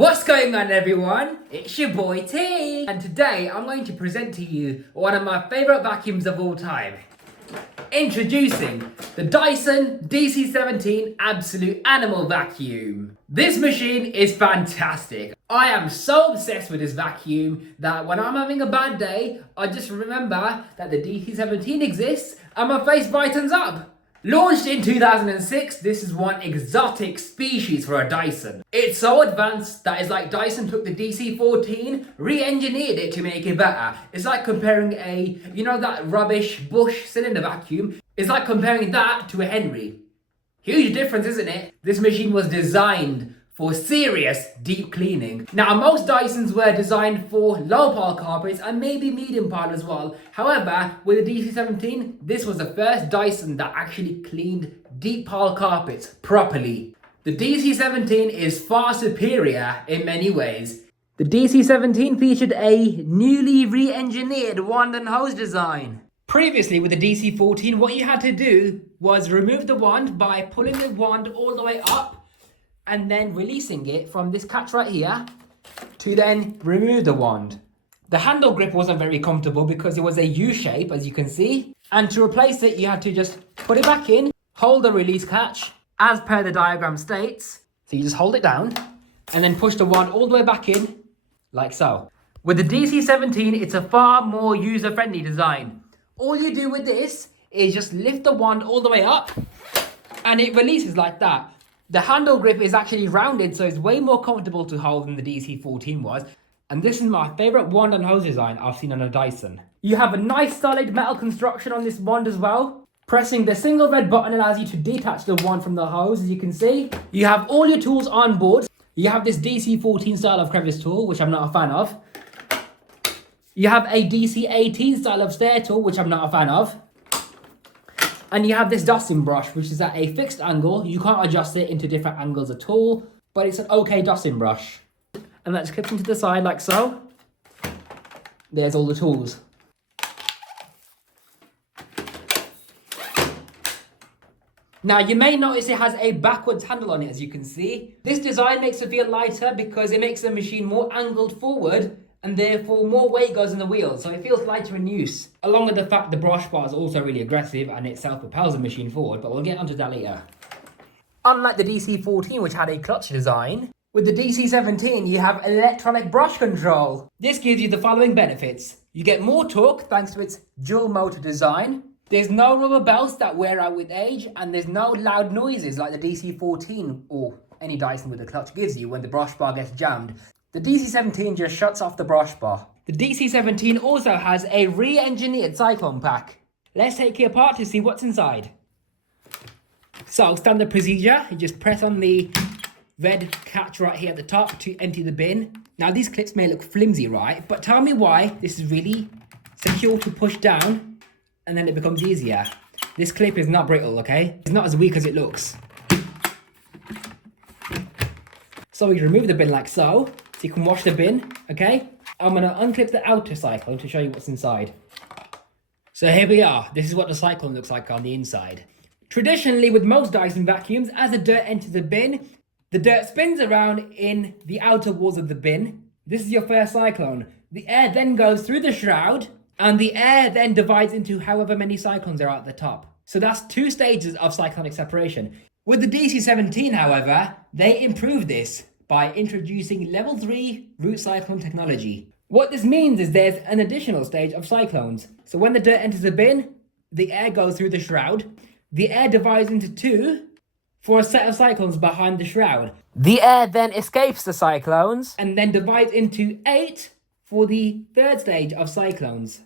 What's going on, everyone? It's your boy T, and today I'm going to present to you one of my favourite vacuums of all time. Introducing the Dyson DC17 Absolute Animal Vacuum. This machine is fantastic. I am so obsessed with this vacuum that when I'm having a bad day, I just remember that the DC17 exists and my face brightens up. Launched in 2006, this is one exotic species for a Dyson. It's so advanced that it's like Dyson took the DC14, re-engineered it to make it better. It's like comparing that rubbish Bush cylinder vacuum. It's like comparing that to a Henry. Huge difference, isn't it? This machine was designed for serious deep cleaning. Now, most Dysons were designed for low pile carpets and maybe medium pile as well. However, with the DC17, this was the first Dyson that actually cleaned deep pile carpets properly. The DC17 is far superior in many ways. The DC17 featured a newly re-engineered wand and hose design. Previously, with the DC14, what you had to do was remove the wand by pulling the wand all the way up and then releasing it from this catch right here to then remove the wand. The handle grip wasn't very comfortable because it was a U shape, as you can see. And to replace it, you had to just put it back in, hold the release catch, as per the diagram states. So you just hold it down and then push the wand all the way back in, like so. With the DC17, it's a far more user-friendly design. All you do with this is just lift the wand all the way up and it releases like that. The handle grip is actually rounded, so it's way more comfortable to hold than the DC14 was. And this is my favourite wand and hose design I've seen on a Dyson. You have a nice solid metal construction on this wand as well. Pressing the single red button allows you to detach the wand from the hose, as you can see. You have all your tools on board. You have this DC14 style of crevice tool, which I'm not a fan of. You have a DC18 style of stair tool, which I'm not a fan of. And you have this dusting brush, which is at a fixed angle. You can't adjust it into different angles at all, but it's an okay dusting brush. And that just clips into the side like so. There's all the tools. Now, you may notice it has a backwards handle on it, as you can see. This design makes it feel lighter because it makes the machine more angled forward, and therefore more weight goes in the wheel, so it feels lighter in use. Along with the fact the brush bar is also really aggressive and it self-propels the machine forward, but we'll get onto that later. Unlike the DC14, which had a clutch design, with the DC17 you have electronic brush control. This gives you the following benefits. You get more torque thanks to its dual motor design. There's no rubber belts that wear out with age, and there's no loud noises like the DC14 or any Dyson with a clutch gives you when the brush bar gets jammed. The DC17 just shuts off the brush bar. The DC17 also has a re-engineered cyclone pack. Let's take it apart to see what's inside. So, standard procedure, you just press on the red catch right here at the top to empty the bin. Now, these clips may look flimsy, right? But tell me why this is really secure to push down and then it becomes easier. This clip is not brittle, okay? It's not as weak as it looks. So we remove the bin like so. So you can wash the bin, okay? I'm going to unclip the outer cyclone to show you what's inside. So here we are. This is what the cyclone looks like on the inside. Traditionally, with most Dyson vacuums, as the dirt enters the bin, the dirt spins around in the outer walls of the bin. This is your first cyclone. The air then goes through the shroud, and the air then divides into however many cyclones are at the top. So that's 2 stages of cyclonic separation. With the DC17, however, they improved this by introducing level 3 root cyclone technology. What this means is there's an additional stage of cyclones. So when the dirt enters the bin, the air goes through the shroud. The air divides into 2 for a set of cyclones behind the shroud. The air then escapes the cyclones and then divides into 8 for the 3rd stage of cyclones.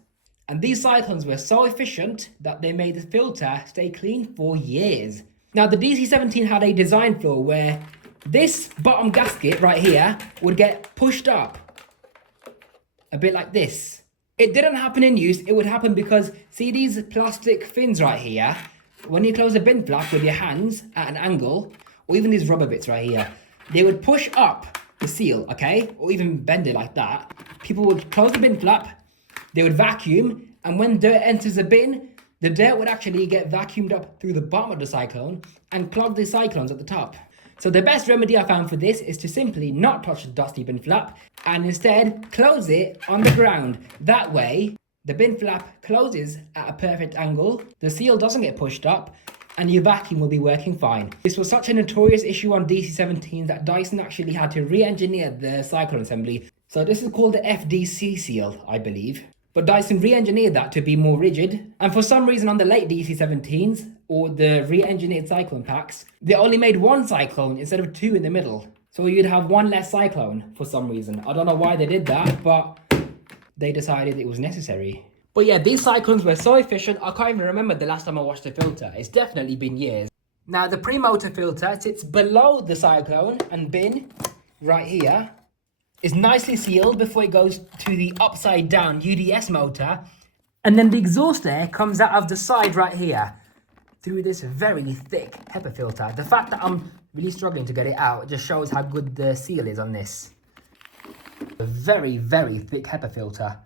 And these cyclones were so efficient that they made the filter stay clean for years. Now, the DC17 had a design flaw where this bottom gasket right here would get pushed up a bit like this. It didn't happen in use. It would happen because, see these plastic fins right here? When you close the bin flap with your hands at an angle, or even these rubber bits right here, they would push up the seal, okay? Or even bend it like that. People would close the bin flap, they would vacuum, and when dirt enters the bin, the dirt would actually get vacuumed up through the bottom of the cyclone and clog the cyclones at the top. So the best remedy I found for this is to simply not touch the dusty bin flap and instead close it on the ground. That way, the bin flap closes at a perfect angle, the seal doesn't get pushed up, and your vacuum will be working fine. This was such a notorious issue on DC17s that Dyson actually had to re-engineer the cyclone assembly. So this is called the FDC seal, I believe. But Dyson re-engineered that to be more rigid. And for some reason on the late DC17s, or the re-engineered cyclone packs, they only made one cyclone instead of two in the middle. So you'd have one less cyclone for some reason. I don't know why they did that, but they decided it was necessary. But yeah, these cyclones were so efficient, I can't even remember the last time I washed the filter. It's definitely been years. Now the pre-motor filter sits below the cyclone and bin, right here, is nicely sealed before it goes to the upside down UDS motor. And then the exhaust air comes out of the side right here through this very thick HEPA filter. The fact that I'm really struggling to get it out just shows how good the seal is on this. A very, very thick HEPA filter.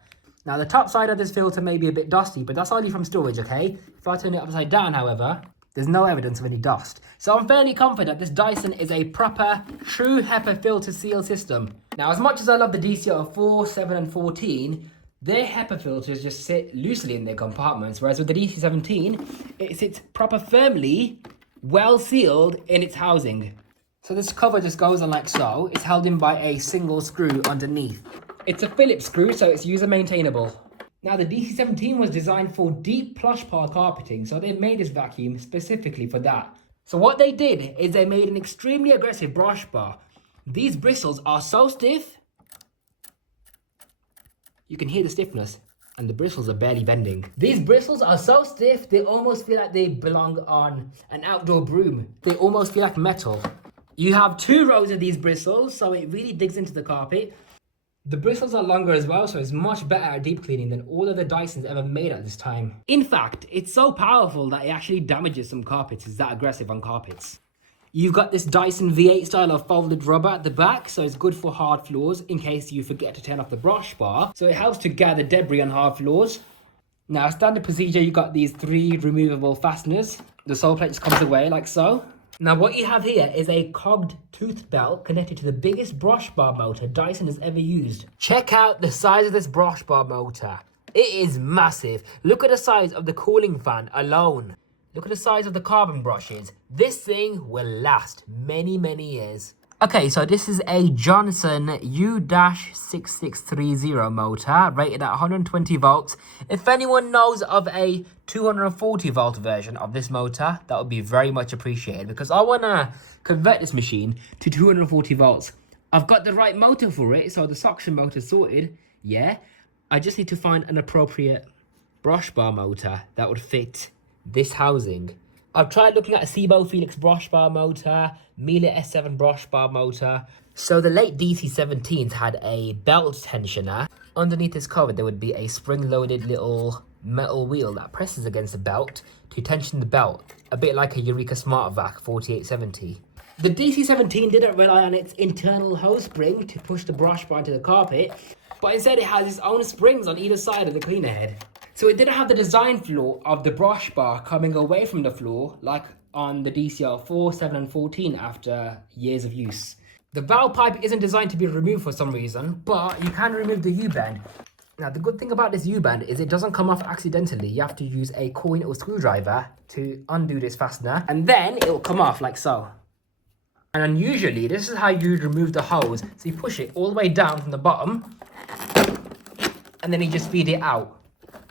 Now the top side of this filter may be a bit dusty, but that's only from storage, okay? If I turn it upside down, however, there's no evidence of any dust. So I'm fairly confident this Dyson is a proper, true HEPA filter seal system. Now as much as I love the DC04, 7 and 14, their HEPA filters just sit loosely in their compartments, whereas with the DC17, it sits proper firmly, well sealed in its housing. So this cover just goes on like so. It's held in by a single screw underneath. It's a Phillips screw, so it's user maintainable. Now the DC17 was designed for deep plush par carpeting, so they made this vacuum specifically for that. So what they did is they made an extremely aggressive brush bar. These bristles are so stiff, you can hear the stiffness, and the bristles are barely bending. These bristles are so stiff, they almost feel like they belong on an outdoor broom. They almost feel like metal. You have 2 rows of these bristles, so it really digs into the carpet. The bristles are longer as well, so it's much better at deep cleaning than all of the Dysons ever made at this time. In fact, it's so powerful that it actually damages some carpets. It's that aggressive on carpets. You've got this Dyson V8 style of folded rubber at the back, so it's good for hard floors in case you forget to turn off the brush bar. So it helps to gather debris on hard floors. Now, standard procedure, you've got these 3 removable fasteners. The sole plate just comes away like so. Now what you have here is a cogged tooth belt connected to the biggest brush bar motor Dyson has ever used. Check out the size of this brush bar motor. It is massive. Look at the size of the cooling fan alone. Look at the size of the carbon brushes. This thing will last many, many years. Okay, so this is a Johnson U-6630 motor rated at 120 volts. If anyone knows of a 240 volt version of this motor, that would be very much appreciated because I want to convert this machine to 240 volts. I've got the right motor for it, so the suction motor sorted, yeah. I just need to find an appropriate brush bar motor that would fit this housing. I've tried looking at a Sebo Felix brush bar motor, Miele S7 brush bar motor. So the late DC17s had a belt tensioner. Underneath this cover there would be a spring-loaded little metal wheel that presses against the belt to tension the belt, a bit like a Eureka Smart Vac 4870. The DC17 didn't rely on its internal hose spring to push the brush bar into the carpet, but instead it has its own springs on either side of the cleaner head. So it didn't have the design flaw of the brush bar coming away from the floor like on the DCR4, 7 and 14 after years of use. The valve pipe isn't designed to be removed for some reason, but you can remove the U-bend. Now the good thing about this U-bend is it doesn't come off accidentally. You have to use a coin or screwdriver to undo this fastener, and then it will come off like so. And unusually, this is how you remove the hose. So you push it all the way down from the bottom, and then you just feed it out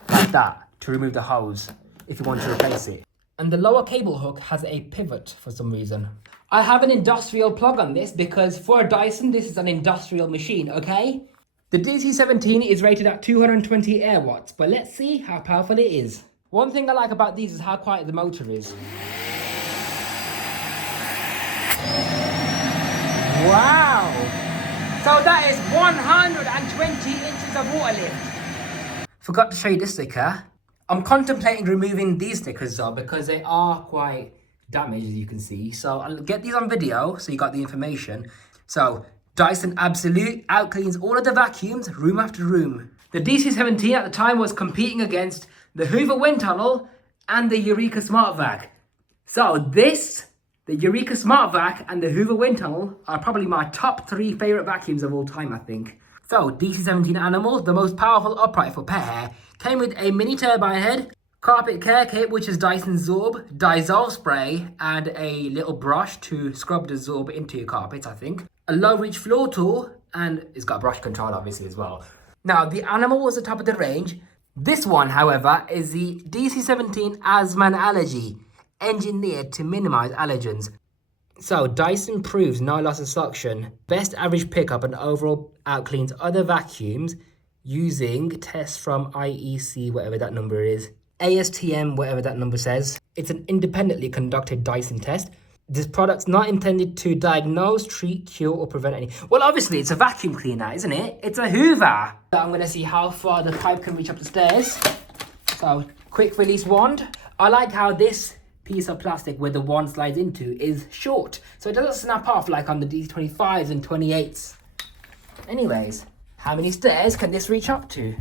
like that to remove the hose if you want to replace it. And the lower cable hook has a pivot for some reason. I have an industrial plug on this because for a Dyson, this is an industrial machine, okay? The DC17 is rated at 220 air watts, but let's see how powerful it is. One thing I like about these is how quiet the motor is. Wow! So that is 120 inches of water lift. Forgot to show you this sticker. I'm contemplating removing these stickers though because they are quite damaged as you can see. So I'll get these on video so you got the information. So Dyson Absolute out-cleans all of the vacuums room after room. The DC17 at the time was competing against the Hoover Wind Tunnel and the Eureka Smart Vac. So this The Eureka Smart Vac and the Hoover Wind Tunnel are probably my top 3 favourite vacuums of all time, I think. So, DC17 Animal, the most powerful upright foot pet hair, came with a mini turbine head, carpet care kit, which is Dyson Zorb, Dissolve spray, and a little brush to scrub the Zorb into your carpets, I think. A low reach floor tool, and it's got brush control obviously as well. Now, the Animal was the top of the range. This one, however, is the DC17 Asthma and Allergy, engineered to minimize allergens. So, Dyson proves no loss of suction, best average pickup, and overall outcleans other vacuums using tests from IEC, whatever that number is, ASTM, whatever that number says. It's an independently conducted Dyson test. This product's not intended to diagnose, treat, cure, or prevent any... Well, obviously, it's a vacuum cleaner, isn't it? It's a Hoover. So I'm going to see how far the pipe can reach up the stairs. So, quick release wand. I like how this piece of plastic where the wand slides into is short, so it doesn't snap off like on the DC25s and 28s. Anyways, how many stairs can this reach up to?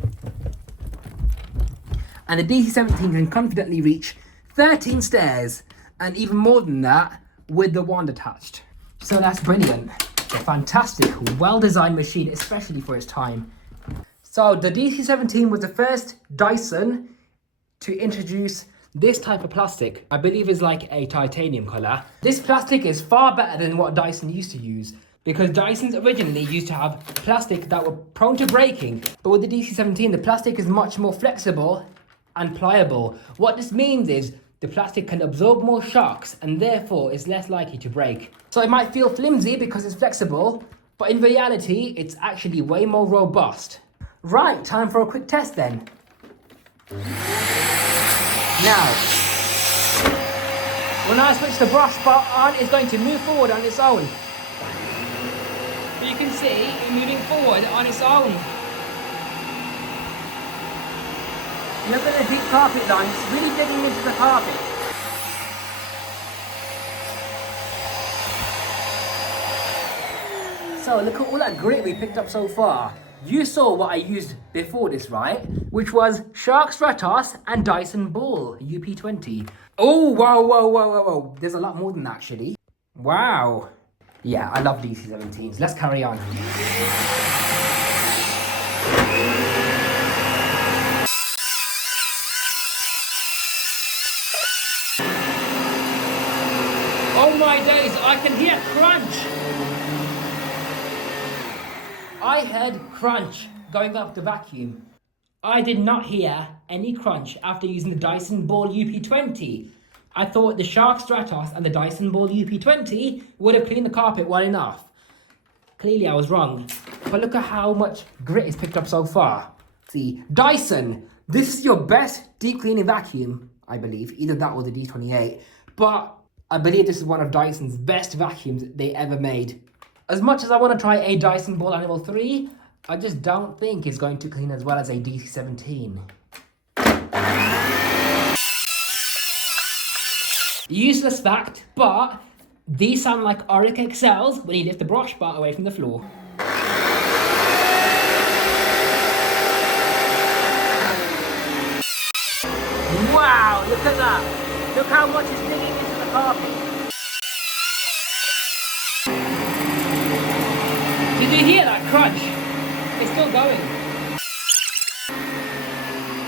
And the DC17 can confidently reach 13 stairs, and even more than that with the wand attached. So that's brilliant. A fantastic, well-designed machine, especially for its time. So the DC17 was the first Dyson to introduce this type of plastic. I believe is like a titanium colour. This plastic is far better than what Dyson used to use, because Dysons originally used to have plastic that were prone to breaking. But with the DC17, the plastic is much more flexible and pliable. What this means is the plastic can absorb more shocks and therefore is less likely to break. So it might feel flimsy because it's flexible, but in reality, it's actually way more robust. Right, time for a quick test then. Now, when I switch the brush bar on, it's going to move forward on its own. But you can see it moving forward on its own. Look at the deep carpet line, it's really digging into the carpet. So look at all that grit we picked up so far. You saw what I used before this, right? Which was Shark Stratos and Dyson Ball UP20. Oh, whoa. There's a lot more than that, actually. Wow. Yeah, I love DC17s. Let's carry on. Oh my days, I can hear crunch. I heard crunch going up the vacuum. I did not hear any crunch after using the Dyson Ball UP20. I thought the Shark Stratos and the Dyson Ball UP20 would have cleaned the carpet well enough. Clearly I was wrong. But look at how much grit is picked up so far. See, Dyson, this is your best deep cleaning vacuum, I believe. Either that or the D28. But I believe this is one of Dyson's best vacuums they ever made. As much as I want to try a Dyson Ball Animal 3, I just don't think it's going to clean as well as a DC17. Useless fact, but these sound like Auric XLs when you lift the brush bar away from the floor. Wow, look at that! Look how much is digging into the carpet. Did you hear that crunch? It's still going.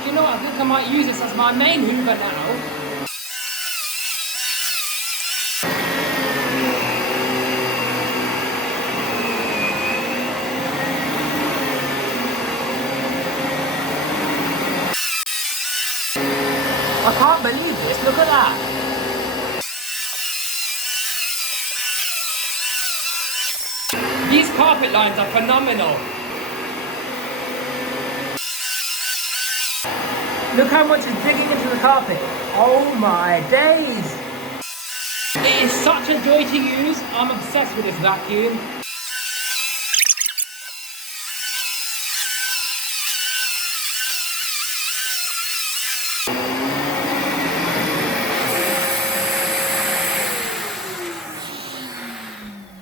Do you know what? I think I might use this as my main Hoover now. I can't believe this, look at that! These carpet lines are phenomenal! Look how much is digging into the carpet! Oh my days! It is such a joy to use, I'm obsessed with this vacuum.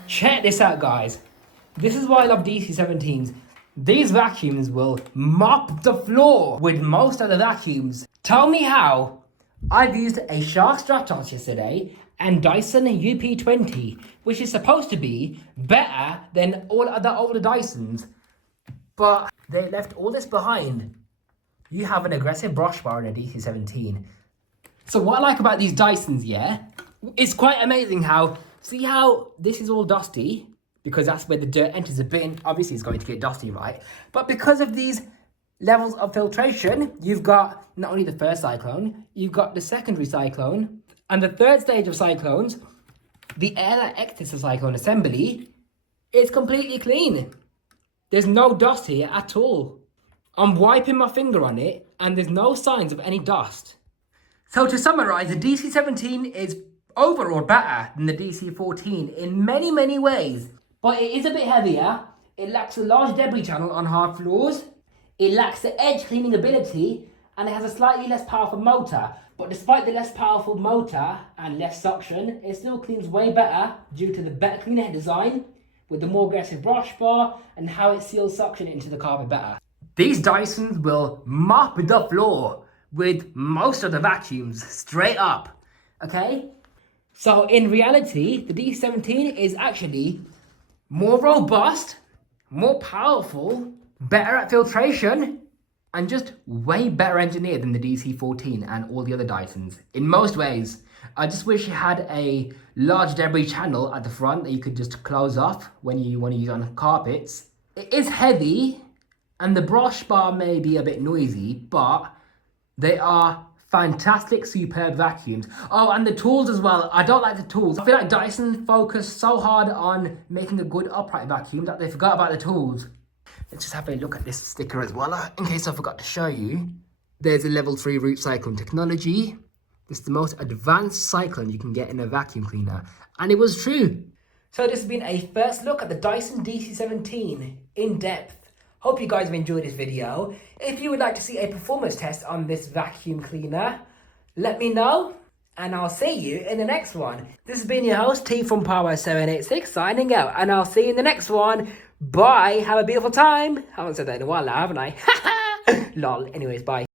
Check this out, guys. This is why I love DC17s. These vacuums will mop the floor with most other vacuums. Tell me how. I've used a Shark Stratos yesterday and Dyson UP20, which is supposed to be better than all other older Dysons. But they left all this behind. You have an aggressive brush bar in a DC17. So what I like about these Dysons, yeah, it's quite amazing how, see how this is all dusty? Because that's where the dirt enters the bin. Obviously it's going to get dusty, right? But because of these levels of filtration, you've got not only the first cyclone, you've got the secondary cyclone, and the third stage of cyclones, the air that exits the cyclone assembly, is completely clean. There's no dust here at all. I'm wiping my finger on it and there's no signs of any dust. So to summarize, the DC17 is overall better than the DC14 in many, many ways. But it is a bit heavier, it lacks a large debris channel on hard floors, it lacks the edge cleaning ability, and it has a slightly less powerful motor. But despite the less powerful motor and less suction, it still cleans way better due to the better cleaner head design with the more aggressive brush bar and how it seals suction into the carpet better. These Dysons will mop the floor with most of the vacuums straight up, okay? So in reality, the DC17 is actually more robust, more powerful, better at filtration, and just way better engineered than the DC14 and all the other Dysons in most ways. I just wish it had a large debris channel at the front that you could just close off when you want to use on carpets. It is heavy and the brush bar may be a bit noisy, but they are fantastic, superb vacuums. Oh, and the tools as well. I don't like the tools. I feel like Dyson focused so hard on making a good upright vacuum that they forgot about the tools. Let's just have a look at this sticker as well, in case I forgot to show you. There's a level 3 root cyclone technology. It's the most advanced cyclone you can get in a vacuum cleaner. And it was true. So this has been a first look at the Dyson DC17 in depth. Hope you guys have enjoyed this video. If you would like to see a performance test on this vacuum cleaner, let me know. And I'll see you in the next one. This has been your host, T from Power786, signing out. And I'll see you in the next one. Bye. Have a beautiful time. I haven't said that in a while now, haven't I? Lol. Anyways, bye.